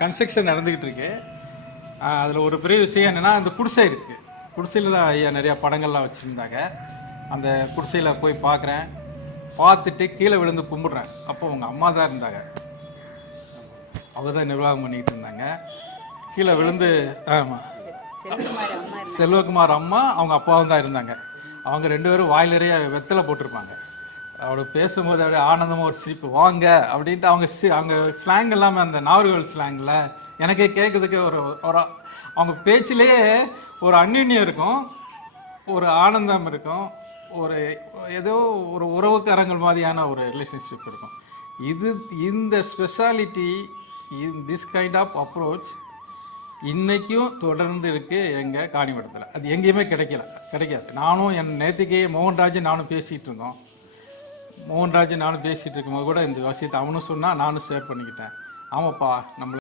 Construction நடந்துக்கிட்டு இருக்கு. அதில் ஒரு பெரிய விஷயம் என்னென்னா, அந்த குடிசை இருக்குது. குடிசையில் தான் ஐயா நிறையா படங்கள்லாம் வச்சுருந்தாங்க. அந்த குடிசையில் போய் பார்க்குறேன். பார்த்துட்டு கீழே விழுந்து கும்பிட்றேன். அப்போ உங்கள் அம்மா தான் இருந்தாங்க. அவங்க தான் நிர்வாகம் பண்ணிக்கிட்டு இருந்தாங்க. கீழே விழுந்து ஆமாம், செல்வகுமார் அம்மா அவங்க அப்பாவும் தான் இருந்தாங்க. அவங்க 2 பேரும் வாயில் நிறைய வெத்தலை போட்டிருப்பாங்க. அவளை பேசும்போது அப்படியே ஆனந்தமாக ஒரு சிரிப்பு, வாங்க அப்படின்ட்டு அவங்க ஸ்லாங் எல்லாமே அந்த நாகர்கோவில் ஸ்லாங்கில் எனக்கே கேட்குறதுக்கு ஒரு அவங்க பேச்சிலேயே ஒரு அந்யுன்யம் இருக்கும், ஒரு ஆனந்தம் இருக்கும், ஒரு ஏதோ ஒரு உறவுக்காரங்கள் மாதிரியான ஒரு ரிலேஷன்ஷிப் இருக்கும். இந்த speciality, this kind of approach இன்றைக்கும் தொடர்ந்து இருக்குது எங்கள் காணிமடத்தில். அது எங்கேயுமே கிடைக்காது. நானும் நேற்றுக்கே மோகன்ராஜ் நானும் பேசிகிட்டு இருந்தோம். மோகன்ராஜ் நானும் பேசிகிட்டு இருக்கும்போது கூட இந்த விஷயத்தை அவனும் சொன்னால் நானும் ஷேர் பண்ணிக்கிட்டேன். ஆமாப்பா, நம்மள